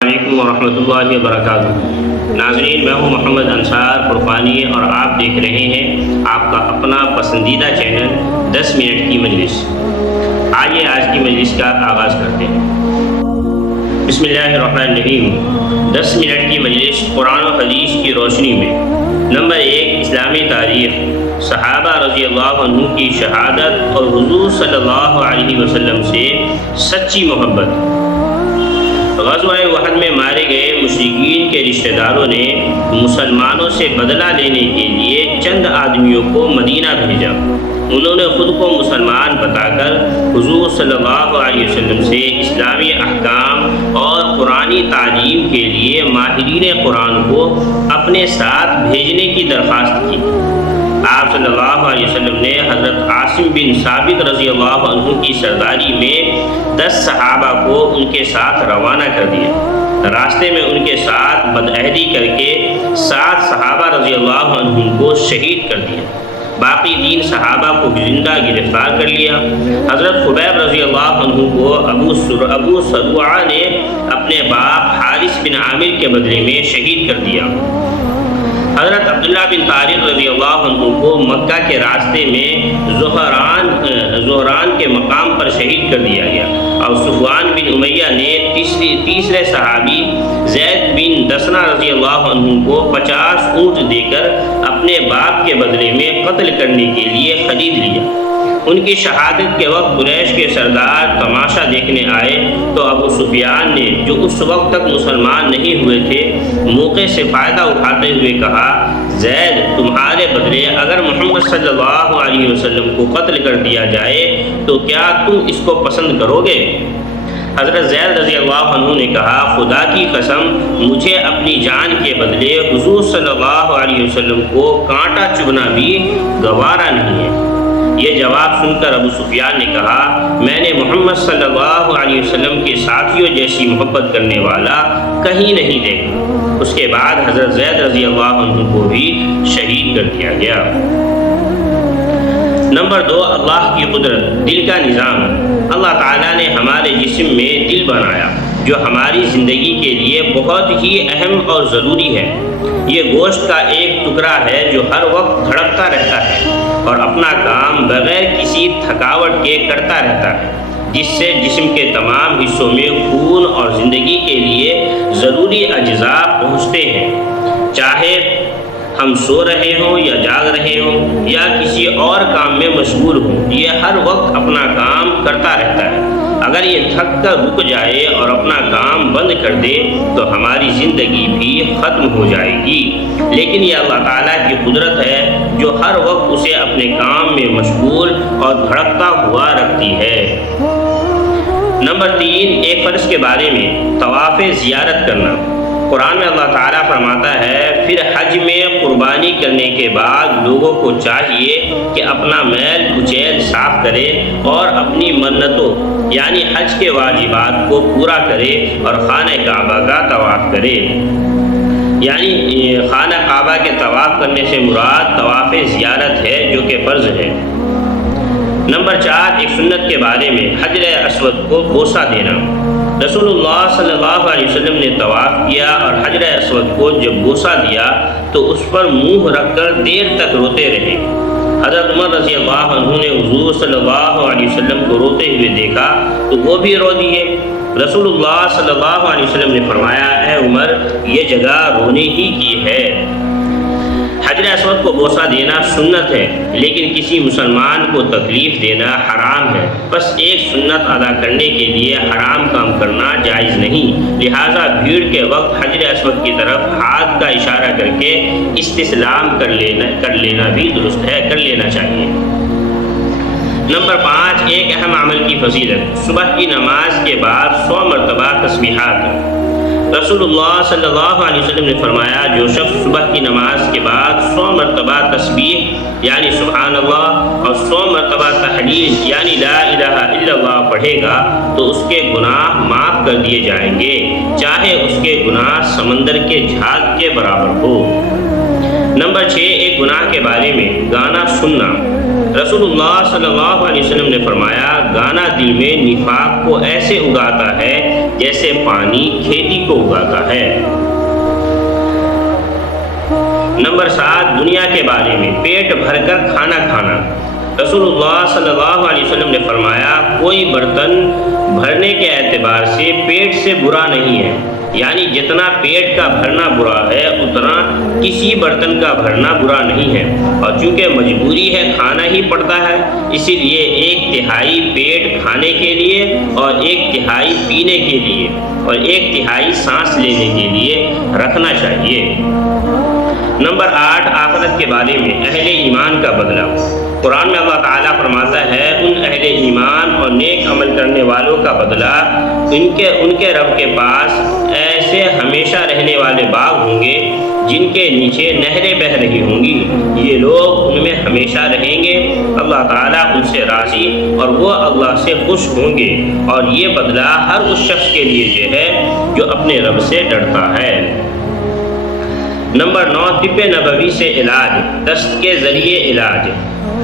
علیکم ورحمۃ اللہ وبرکاتہ۔ ناظرین، میں ہوں محمد انصار فرقانی اور آپ دیکھ رہے ہیں آپ کا اپنا پسندیدہ چینل 10 منٹ کی مجلس۔ آئیے آج کی مجلس کا آغاز کرتے ہیں۔ بسم اللہ الرحمن الرحیم۔ 10 منٹ کی مجلس قرآن و حدیث کی روشنی میں۔ نمبر 1، اسلامی تاریخ، صحابہ رضی اللہ عنہ کی شہادت اور حضور صلی اللہ علیہ وسلم سے سچی محبت۔ غزوہ احد میں مارے گئے مشرکین کے رشتہ داروں نے مسلمانوں سے بدلہ لینے کے لیے چند آدمیوں کو مدینہ بھیجا۔ انہوں نے خود کو مسلمان بتا کر حضور صلی اللہ علیہ وسلم سے اسلامی احکام اور قرآنی تعلیم کے لیے ماہرین قرآن کو اپنے ساتھ بھیجنے کی درخواست کی۔ آپ صلی اللہ علیہ وسلم نے حضرت عاصم بن ثابت رضی اللہ عنہ کی سرداری میں 10 صحابہ کو ان کے ساتھ روانہ کر دیا۔ راستے میں ان کے ساتھ بدعہدی کر کے 7 صحابہ رضی اللہ عنہ کو شہید کر دیا۔ باقی 3 صحابہ کو زندہ گرفتار کر لیا۔ حضرت خبیب رضی اللہ عنہ کو ابو سروعہ نے اپنے باپ حارث بن عامر کے بدلے میں شہید کر دیا۔ حضرت عبداللہ بن طارق رضی اللہ عنہ کو مکہ کے راستے میں زہران کے مقام پر شہید کر دیا گیا، اور صفوان بن امیہ نے تیسرے صحابی زید بن دسنہ رضی اللہ عنہ کو 50 اونٹ دے کر اپنے باپ کے بدلے میں قتل کرنے کے لیے خرید لیا۔ ان کی شہادت کے وقت قریش کے سردار تماشا دیکھنے آئے تو ابو سفیان نے، جو اس وقت تک مسلمان نہیں ہوئے تھے، موقع سے فائدہ اٹھاتے ہوئے کہا، زید، تمہارے بدلے اگر محمد صلی اللہ علیہ وسلم کو قتل کر دیا جائے تو کیا تم اس کو پسند کرو گے؟ حضرت زید رضی اللہ عنہ نے کہا، خدا کی قسم، مجھے اپنی جان کے بدلے حضور صلی اللہ علیہ وسلم کو کانٹا چبھنا بھی گوارا نہیں ہے۔ یہ جواب سن کر ابو سفیان نے کہا، میں نے محمد صلی اللہ علیہ وسلم کے ساتھیوں جیسی محبت کرنے والا کہیں نہیں دیکھا۔ اس کے بعد حضرت زید رضی اللہ عنہ کو بھی شہید کر دیا گیا۔ نمبر 2، اللہ کی قدرت، دل کا نظام۔ اللہ تعالیٰ نے ہمارے جسم میں دل بنایا جو ہماری زندگی کے لیے بہت ہی اہم اور ضروری ہے۔ یہ گوشت کا ایک ٹکڑا ہے جو ہر وقت دھڑکتا رہتا ہے اور اپنا کام بغیر کسی تھکاوٹ کے کرتا رہتا ہے، جس سے جسم کے تمام حصوں میں خون اور زندگی کے لیے ضروری اجزاء پہنچتے ہیں، چاہے ہم سو رہے ہوں یا جاگ رہے ہوں یا کسی اور کام میں مشغول ہوں۔ یہ ہر وقت اپنا کام کرتا رہتا ہے۔ اگر یہ تھک کر رک جائے اور اپنا کام بند کر دے تو ہماری زندگی بھی ختم ہو جائے گی، لیکن یہ اللہ تعالیٰ کی قدرت ہے جو ہر وقت اسے اپنے کام میں مشغول اور دھڑکتا ہوا رکھتی ہے۔ نمبر 3، ایک فرض کے بارے میں، طواف زیارت کرنا۔ قرآن میں اللہ تعالیٰ فرماتا ہے، پھر حج میں قربانی کرنے کے بعد لوگوں کو چاہیے کہ اپنا میل کچیل صاف کرے اور اپنی منتوں یعنی حج کے واجبات کو پورا کرے اور خانہ کعبہ کا طواف کرے۔ یعنی خانہ کعبہ کے طواف کرنے سے مراد طواف زیارت ہے جو کہ فرض ہے۔ نمبر 4، ایک سنت کے بارے میں، حجر اسود کو بوسہ دینا۔ رسول اللہ صلی اللہ علیہ وسلم نے طواف کیا اور حجر اسود کو جب بوسہ دیا تو اس پر منہ رکھ کر دیر تک روتے رہے۔ حضرت عمر رضی اللہ عنہ نے حضور صلی اللہ علیہ وسلم کو روتے ہوئے دیکھا تو وہ بھی رو دیے۔ رسول اللہ صلی اللہ علیہ وسلم نے فرمایا، اے عمر، یہ جگہ رونے ہی کی ہے۔ حجر اسود کو بوسہ دینا سنت ہے، لیکن کسی مسلمان کو تکلیف دینا حرام ہے، بس ایک سنت ادا کرنے کے لیے حرام کام کرنا جائز نہیں، لہٰذا بھیڑ کے وقت حجر اسود کی طرف ہاتھ کا اشارہ کر کے استسلام کر لینا بھی درست ہے، کر لینا چاہیے۔ نمبر 5، ایک اہم عمل کی فضیلت، صبح کی نماز کے بعد 100 مرتبہ تسبیحات۔ رسول اللہ صلی اللہ علیہ وسلم نے فرمایا، جو شخص صبح کی نماز کے بعد 100 مرتبہ تسبیح یعنی سبحان اللہ اور 100 مرتبہ تحلیل یعنی لا الہ الا اللہ پڑھے گا تو اس کے گناہ معاف کر دیے جائیں گے، چاہے اس کے گناہ سمندر کے جھاگ کے برابر ہو۔ نمبر 6، ایک گناہ کے بارے میں، گانا سننا۔ رسول اللہ صلی اللہ علیہ وسلم نے فرمایا گانا دل میں نفاق کو ایسے اگاتا ہے جیسے پانی کھیتی کو اگاتا ہے۔ نمبر 7، دنیا کے بارے میں پیٹ بھر کر کھانا کھانا۔ رسول اللہ صلی اللہ علیہ وسلم نے فرمایا کوئی برتن بھرنے کے اعتبار سے پیٹ سے برا نہیں ہے، یعنی جتنا پیٹ کا بھرنا برا ہے اتنا کسی برتن کا بھرنا برا نہیں ہے، اور چونکہ مجبوری ہے کھانا ہی پڑتا ہے، اسی لیے 1/3 پیٹ کھانے کے لیے اور 1/3 پینے کے لیے اور 1/3 سانس لینے کے لیے رکھنا چاہیے۔ نمبر 8، آخرت کے بارے میں اہل ایمان کا بدلہ۔ قرآن میں اللہ تعالیٰ فرماتا ہے ان اہل ایمان اور نیک عمل کرنے والوں کا بدلہ ان کے رب کے پاس ایسے ہمیشہ رہنے والے باغ ہوں گے جن کے نیچے نہریں بہہ رہی ہوں گی، یہ لوگ ان میں ہمیشہ رہیں گے، اللہ تعالیٰ ان سے راضی اور وہ اللہ سے خوش ہوں گے، اور یہ بدلہ ہر اس شخص کے لیے جو ہے جو اپنے رب سے ڈرتا ہے۔ نمبر 9، طب نبوی سے علاج، دست کے ذریعے علاج۔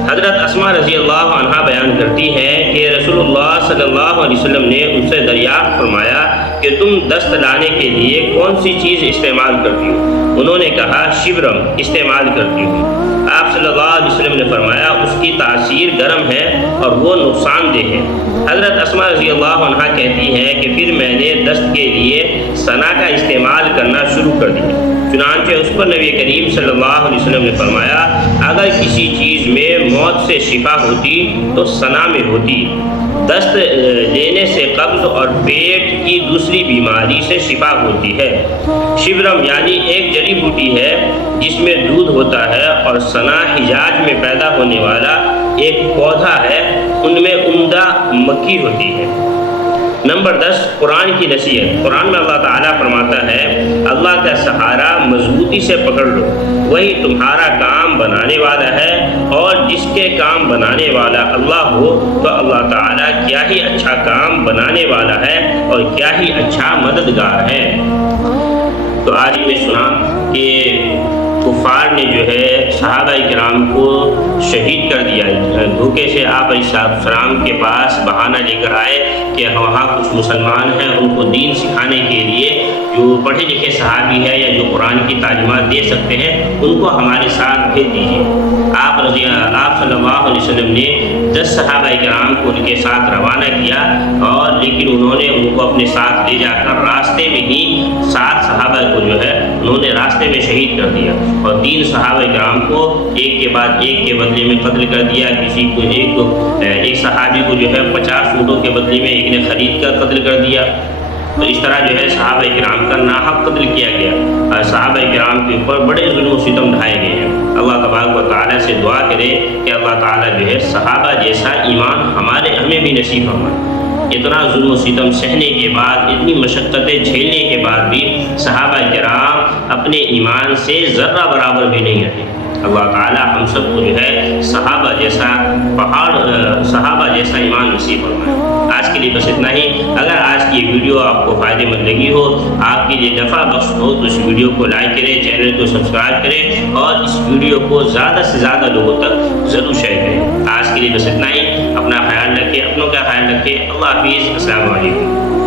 حضرت اسماء رضی اللہ عنہا بیان کرتی ہے کہ رسول اللہ صلی اللہ علیہ وسلم نے ان سے دریافت فرمایا کہ تم دست لانے کے لیے کون سی چیز استعمال کرتی ہو؟ انہوں نے کہا شبرم استعمال کرتی ہوں۔ آپ صلی اللہ علیہ وسلم نے فرمایا اس کی تاثیر گرم ہے اور وہ نقصان دہ ہے۔ حضرت اسماء رضی اللہ عنہا کہتی ہے کہ پھر میں نے دست کے لیے سنا کا استعمال کرنا شروع کر دیا، چنانچہ اس پر نبی کریم صلی اللہ علیہ وسلم نے فرمایا اگر کسی چیز میں موت سے شفا ہوتی تو سنا میں ہوتی۔ دست لینے سے قبض اور پیٹ کی دوسری بیماری سے شفا ہوتی ہے۔ شبرم یعنی ایک جڑی بوٹی ہے جس میں دودھ ہوتا ہے، اور سنا حجاز میں پیدا ہونے والا ایک پودا ہے، ان میں عمدہ مکھی ہوتی ہے۔ نمبر 10، قرآن کی نصیحت۔ قرآن میں اللہ تعالیٰ فرماتا ہے اللہ کا سہارا مضبوطی سے پکڑ لو، وہی تمہارا کام بنانے والا ہے، اور جس کے کام بنانے والا اللہ ہو تو اللہ تعالیٰ کیا ہی اچھا کام بنانے والا ہے اور کیا ہی اچھا مددگار ہے۔ تو آج میں سنا کہ کفار نے جو ہے صحابہ کرام کو شہید کر دیا، دھوکے سے آپ علیہ السلام کے پاس بہانہ لے کر آئے کہ وہاں کچھ مسلمان ہیں، ان کو دین سکھانے کے لیے جو پڑھے لکھے صحابی ہے یا جو قرآن کی تعلیمات دے سکتے ہیں ان کو ہمارے ساتھ بھیج دیجیے۔ آپ صلی اللہ علیہ وسلم نے 10 صحابہ کرام کو ان کے ساتھ روانہ کیا، اور لیکن انہوں نے ان کو اپنے ساتھ لے جا کر راستے میں ہی 7 صحابہ کو جو ہے انہوں نے راستے میں شہید کر دیا، اور 3 صحابہ کرام کو ایک کے بعد ایک کے بدلے میں قتل کر دیا۔ کسی کو ایک صحابی کو جو ہے 50 اونٹوں کے بدلے میں ایک نے خرید کر قتل کر دیا۔ تو اس طرح جو ہے صحابہ کرام کا ناحق قتل کیا گیا، اور صحابہ کرام کے اوپر بڑے ظلم و ستم ڈھائے گئے ہیں۔ اللہ تبارک و تعالیٰ سے دعا کرے کہ اللہ تعالیٰ جو ہے صحابہ جیسا ایمان ہمیں بھی نصیب فرمائے۔ اتنا ظلم و ستم سہنے کے بعد، اتنی مشقتیں جھیلنے کے بعد بھی صحابہ کرام اپنے ایمان سے ذرہ برابر بھی نہیں ہٹے۔ اللہ تعالیٰ ہم سب کو جو ہے صحابہ جیسا ایمان نصیب فرمائے۔ آج کے لیے بس اتنا ہی۔ اگر آج کی یہ ویڈیو آپ کو فائدے مند لگی ہو، آپ کے لیے نفع بخش ہو، تو اس ویڈیو کو لائک کریں، چینل کو سبسکرائب کریں، اور اس ویڈیو کو زیادہ سے زیادہ لوگوں تک ضرور شیئر کریں۔ آج کے لیے بس اتنا ہی۔ اپنا خیال رکھیں، اپنوں کا خیال رکھیں۔ اللہ حافظ، السلام علیکم۔